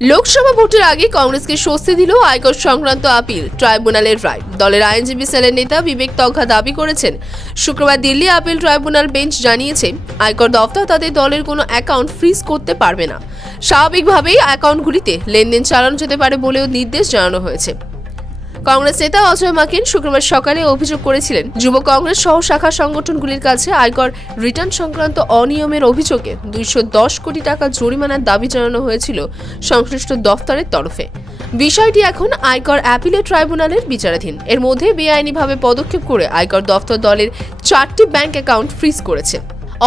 লোকসভা ভোটের আগে কংগ্রেসকে স্বস্তি দিল আয়কর সংক্রান্ত আপিল ট্রাইব্যুনালের রায়। দলের আইনজীবী সেলের নেতা বিবেক তগা দাবি করেছেন, শুক্রবার দিল্লি আপিল ট্রাইব্যুনাল বেঞ্চ জানিয়েছে আয়কর দফতর তাদের দলের কোনো অ্যাকাউন্ট ফ্রিজ করতে পারবে না। স্বাভাবিকভাবেই অ্যাকাউন্টগুলিতে লেনদেন চালানো যেতে পারে বলেও নির্দেশ জানানো হয়েছে। কংগ্রেস নেতা অজয় মাকেন শুক্রবার সকালে অভিযোগ করেছিলেন, যুব কংগ্রেস সহ শাখা সংগঠনগুলির কাছে আয়কর রিটার্ন সংক্রান্ত অনিয়মের অভিযোগে 210 কোটি টাকা জরিমানার দাবি জানানো হয়েছিল সংশ্লিষ্ট দফতরের তরফে। বিষয়টি এখন আয়কর অ্যাপিলেট ট্রাইব্যুনালের বিচারাধীন। এর মধ্যে বেআইনিভাবে পদক্ষেপ করে আয়কর দফতর দলের 4টি ব্যাংক অ্যাকাউন্ট ফ্রিজ করেছে।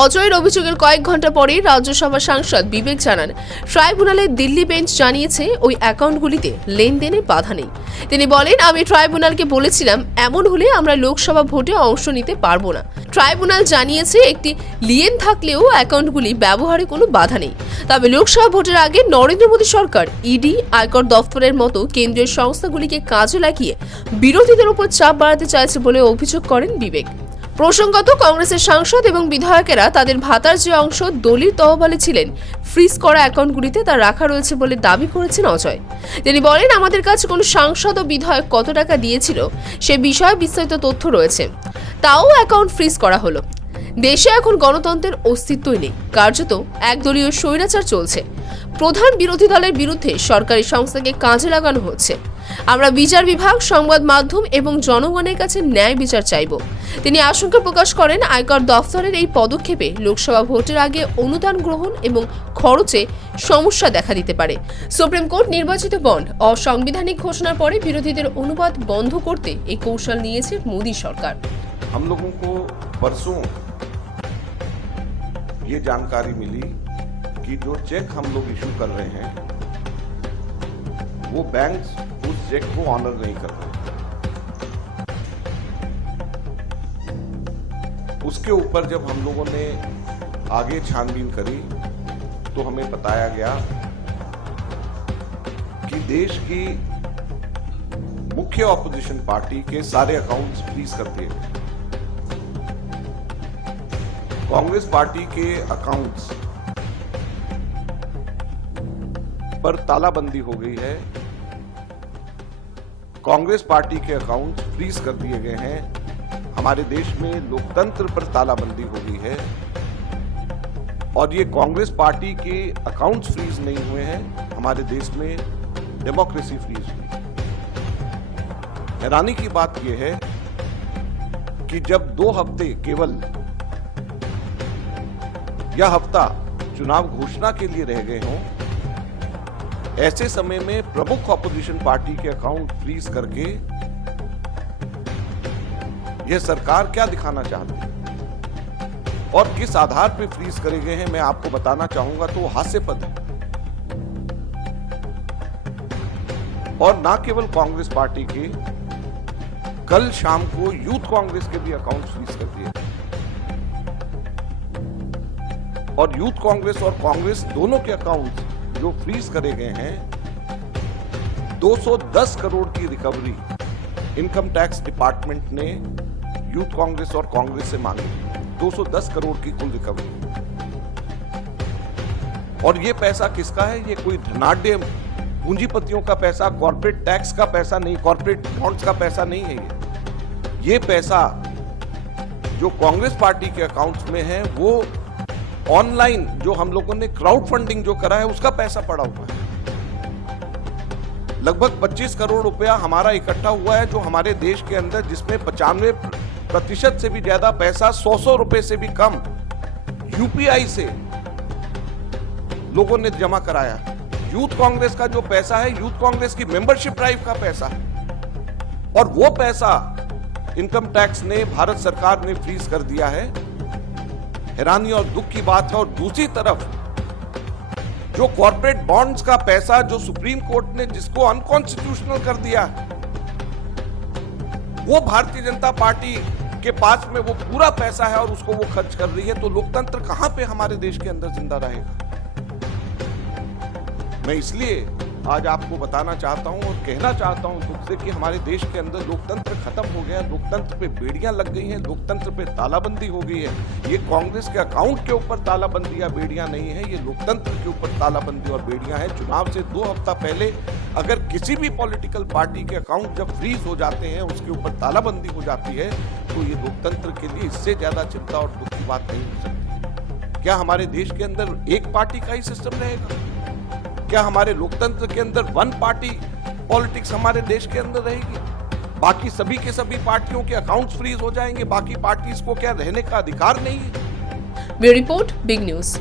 অজয়ের অভিযোগের কয়েক ঘন্টা পরেই রাজ্যসভা সাংসদ বিবেক জানান, ট্রাইব্যুনালের দিল্লি বেঞ্চ জানিয়েছে ওই অ্যাকাউন্টগুলিতে লেনদেনের বাধা নেই। তিনি বলেন, আমি ট্রাইব্যুনালকে বলেছিলাম এমন হলে আমরা লোকসভা ভোটে অংশ নিতে পারবো না। ট্রাইব্যুনাল জানিয়েছে একটি লিয়েন থাকলেও অ্যাকাউন্টগুলি ব্যবহারে কোনো বাধা নেই। তবে লোকসভা ভোটের আগে নরেন্দ্র মোদী সরকার ইডি, আয়কর দফতরের মতো কেন্দ্রীয় সংস্থাগুলিকে কাজে লাগিয়ে বিরোধীদের উপর চাপ বাড়াতে চাইছে বলে অভিযোগ করেন বিবেক। প্রসঙ্গত, কংগ্রেসের সাংসদ এবং বিধায়কেরা তাদের ভাতার যে অংশ দলীয় তহবিলে ছিলেন ফ্রিজ করা অ্যাকাউন্টগুলিতে তা রাখা রয়েছে বলে দাবি করেছেন অজয়। তিনি বলেন, আমাদের কাছে কোনো সাংসদ ও বিধায়ক কত টাকা দিয়েছিল সে বিষয়ে বিস্তারিত তথ্য রয়েছে, তাও অ্যাকাউন্ট ফ্রিজ করা হলো। দেশে এখন গণতন্ত্রের অস্তিত্বই নেই, কার্যত একদলীয় স্বৈরাচার চলছে। প্রধান বিরোধী দলের বিরুদ্ধে সরকারি সংস্থাকে কাজে লাগানো হচ্ছে। আমরা বিচার বিভাগ, সংবাদ মাধ্যম এবং জনগণের কাছে ন্যায় বিচার চাইব। তিনি আশঙ্কা প্রকাশ করেন, আয়কর দফতরের এই পদক্ষেপে লোকসভা ভোটের আগে অনুদান গ্রহণ এবং খরচে সমস্যা দেখা দিতে পারে। সুপ্রিম কোর্ট নির্বাচিত বন্ড অসাংবিধানিক ঘোষণার পরে বিরোধীদের অনুবাদ বন্ধ করতে এই কৌশল নিয়েছে মোদী সরকার। हम लोगों को परसों ये जानकारी मिली कि जो चेक हम लोग इशू कर रहे हैं वो बैंक्स उस चेक को ऑनर नहीं कर रहे। उसके ऊपर जब हम लोगों ने आगे छानबीन करी तो हमें बताया गया कि देश की मुख्य ऑपोजिशन पार्टी के सारे अकाउंट्स फ्रीज कर दिए गए। कांग्रेस पार्टी के अकाउंट्स पर तालाबंदी हो गई है। कांग्रेस पार्टी के अकाउंट्स फ्रीज कर दिए गए हैं। हमारे देश में लोकतंत्र पर तालाबंदी हो गई है और ये कांग्रेस पार्टी के अकाउंट्स फ्रीज नहीं हुए हैं, हमारे देश में डेमोक्रेसी फ्रीज हुई। हैरानी की बात यह है कि जब 2 हफ्ते केवल यह हफ्ता चुनाव घोषणा के लिए रह गए हों, ऐसे समय में प्रमुख ऑपोजिशन पार्टी के अकाउंट फ्रीज करके यह सरकार क्या दिखाना चाहती है और किस आधार पर फ्रीज करे गए हैं, मैं आपको बताना चाहूंगा तो हास्यपद है। और ना केवल कांग्रेस पार्टी के, कल शाम को यूथ कांग्रेस के भी अकाउंट फ्रीज कर दिए और यूथ कांग्रेस और कांग्रेस दोनों के अकाउंट जो फ्रीज करे गए हैं, 210 करोड़ की रिकवरी इनकम टैक्स डिपार्टमेंट ने यूथ कांग्रेस और कांग्रेस से मांगी। 210 करोड़ की कुल रिकवरी। और ये पैसा किसका है? ये कोई धनाढ्य पूंजीपतियों का पैसा, कॉर्पोरेट टैक्स का पैसा नहीं, कॉर्पोरेट बॉन्ड्स का पैसा नहीं है। ये पैसा जो कांग्रेस पार्टी के अकाउंट्स में है वो ऑनलाइन जो हम लोगों ने क्राउड फंडिंग जो करा है उसका पैसा पड़ा हुआ है। लगभग 25 करोड़ रुपया हमारा इकट्ठा हुआ है जो हमारे देश के अंदर, जिसमें 95% से भी ज्यादा पैसा 100 रुपए से भी कम यूपीआई से लोगों ने जमा कराया। यूथ कांग्रेस का जो पैसा है यूथ कांग्रेस की मेंबरशिप ड्राइव का पैसा है और वो पैसा इनकम टैक्स ने, भारत सरकार ने फ्रीज कर दिया है। हैरानी और दुख की बात है। और दूसरी तरफ जो कॉर्पोरेट बॉन्ड्स का पैसा जो सुप्रीम कोर्ट ने जिसको अनकॉन्स्टिट्यूशनल कर दिया, वो भारतीय जनता पार्टी के पास में वो पूरा पैसा है और उसको वो खर्च कर रही है। तो लोकतंत्र कहां पे हमारे देश के अंदर जिंदा रहेगा? मैं इसलिए आज आपको बताना चाहता हूं और कहना चाहता हूं दुख से कि हमारे देश के अंदर लोकतंत्र खत्म हो गया, लोकतंत्र पे बेड़ियां लग गई हैं, लोकतंत्र पे तालाबंदी हो गई है। ये कांग्रेस के अकाउंट के ऊपर तालाबंदी या बेड़ियां नहीं है, ये लोकतंत्र के ऊपर तालाबंदी और बेड़ियां हैं। चुनाव से 2 हफ्ता पहले अगर किसी भी पॉलिटिकल पार्टी के अकाउंट जब फ्रीज हो जाते हैं, उसके ऊपर तालाबंदी हो जाती है, तो ये लोकतंत्र के लिए इससे ज्यादा चिंता और दुख की बात नहीं हो सकती। क्या हमारे देश के अंदर एक पार्टी का ही सिस्टम रहेगा? क्या हमारे लोकतंत्र के अंदर वन पार्टी पॉलिटिक्स हमारे देश के अंदर रहेगी? बाकी सभी के सभी पार्टियों के अकाउंट्स फ्रीज हो जाएंगे, बाकी पार्टीज को क्या रहने का अधिकार नहीं है? Bureau report, big news.